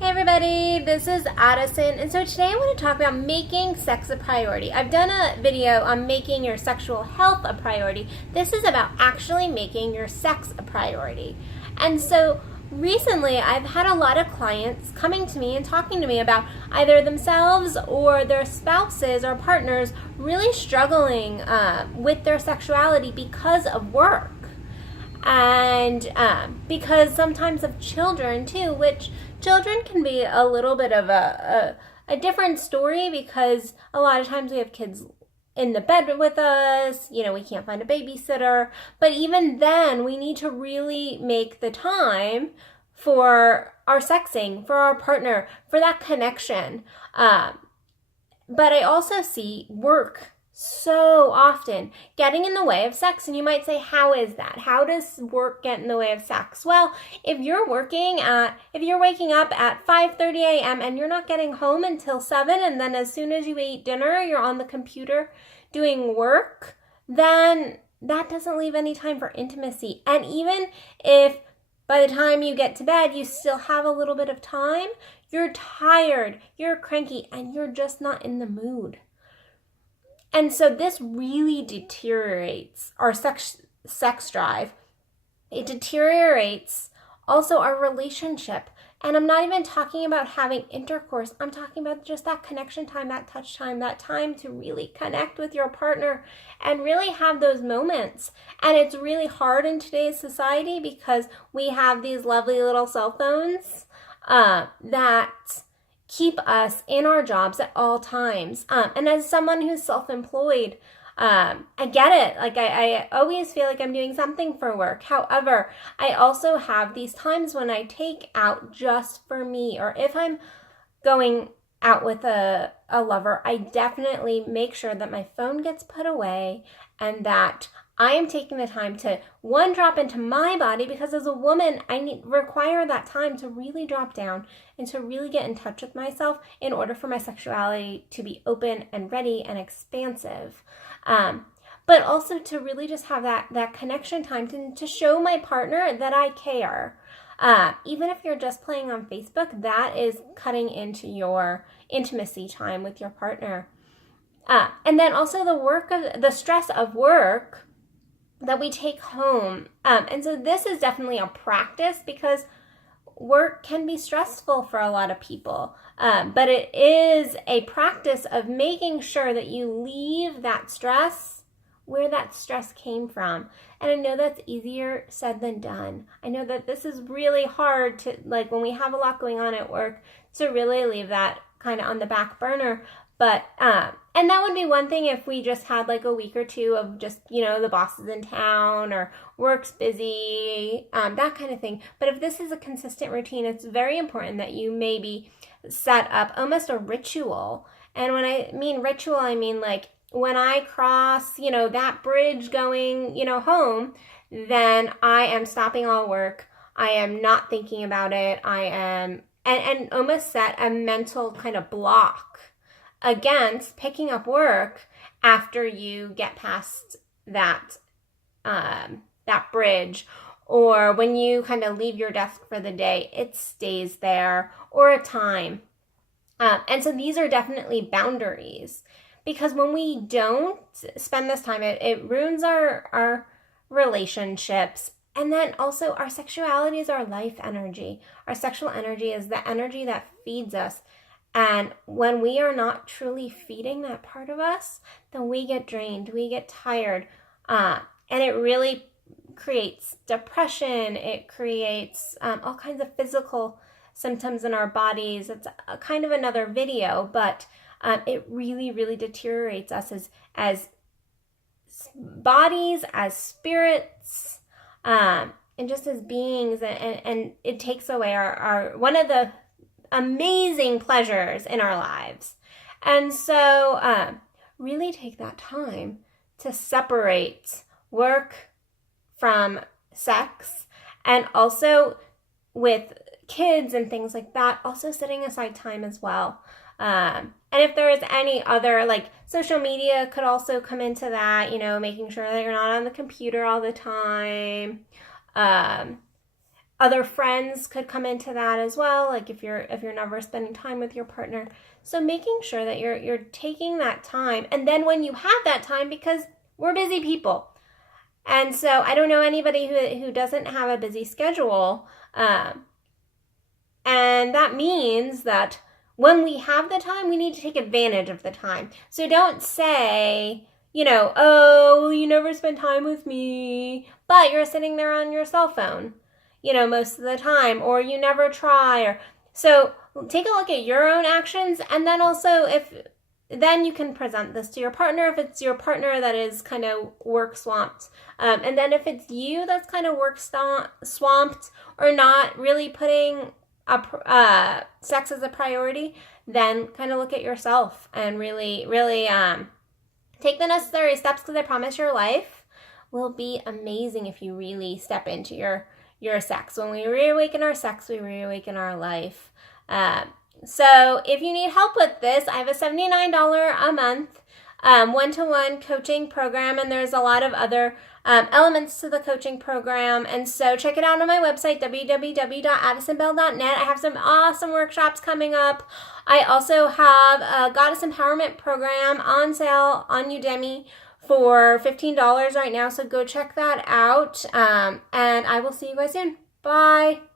Hey everybody, this is Addison, and so today I want to talk about making sex a priority. I've done a video on making your sexual health a priority. This is about actually making your sex a priority. And so recently I've had a lot of clients coming to me and talking to me about either themselves or their spouses or partners really struggling with their sexuality because of work. And because sometimes of children too, which children can be a little bit of a different story, because a lot of times we have kids in the bed with us, we can't find a babysitter, but even then we need to really make the time for our sexing, for our partner, for that connection. But I also see work so often getting in the way of sex. And you might say, how is that? How does work get in the way of sex? Well, if you're waking up at 5:30 a.m. and you're not getting home until 7, and then as soon as you eat dinner, you're on the computer doing work, then that doesn't leave any time for intimacy. And even if by the time you get to bed, you still have a little bit of time, you're tired, you're cranky, and you're just not in the mood. And so this really deteriorates our sex drive. It deteriorates also our relationship. And I'm not even talking about having intercourse. I'm talking about just that connection time, that touch time, that time to really connect with your partner and really have those moments. And it's really hard in today's society because we have these lovely little cell phones that keep us in our jobs at all times. And as someone who's self-employed, I get it. Like I always feel like I'm doing something for work. However, I also have these times when I take out just for me, or if I'm going out with a lover, I definitely make sure that my phone gets put away and that I am taking the time to, one, drop into my body, because as a woman, I require that time to really drop down and to really get in touch with myself in order for my sexuality to be open and ready and expansive. But also to really just have that connection time to show my partner that I care. Even if you're just playing on Facebook, that is cutting into your intimacy time with your partner. And then also the stress of work that we take home. And so this is definitely a practice, because work can be stressful for a lot of people. But it is a practice of making sure that you leave that stress where that stress came from. And I know that's easier said than done. I know that this is really hard to, like, when we have a lot going on at work, to really leave that kind of on the back burner. But, and that would be one thing if we just had like a week or two of just, the boss is in town or work's busy, that kind of thing. But if this is a consistent routine, it's very important that you maybe set up almost a ritual. And when I mean ritual, I mean like when I cross, that bridge going, home, then I am stopping all work. I am not thinking about it. I am, and almost set a mental kind of block against picking up work after you get past that bridge, or when you kind of leave your desk for the day, it stays there, or a time. And so these are definitely boundaries, because when we don't spend this time, it ruins our relationships. And then also our sexuality is our life energy. Our sexual energy is the energy that feeds us. And when we are not truly feeding that part of us, then we get drained, we get tired, and it really creates depression. It creates all kinds of physical symptoms in our bodies. It's a kind of another video, but it really, really deteriorates us as bodies, as spirits, and just as beings, and it takes away our one of the amazing pleasures in our lives. And so really take that time to separate work from sex, and also with kids and things like that, also setting aside time as well. And if there is any other, like, social media could also come into that, making sure that you're not on the computer all the time. Other friends could come into that as well, like if you're never spending time with your partner. So making sure that you're taking that time, and then when you have that time, because we're busy people, and so I don't know anybody who doesn't have a busy schedule, and that means that when we have the time, we need to take advantage of the time. So don't say, oh, you never spend time with me, but you're sitting there on your cell phone, most of the time, or you never try. So take a look at your own actions, and then also then you can present this to your partner if it's your partner that is kind of work swamped. And then if it's you that's kind of work swamped or not really putting sex as a priority, then kind of look at yourself and really, really take the necessary steps, because I promise your life will be amazing if you really step into your sex. When we reawaken our sex, we reawaken our life. So if you need help with this, I have a $79 a month one-to-one coaching program, and there's a lot of other elements to the coaching program. And so check it out on my website, www.addisonbell.net. I have some awesome workshops coming up. I also have a Goddess Empowerment program on sale on Udemy for $15 right now. So go check that out. And I will see you guys soon. Bye.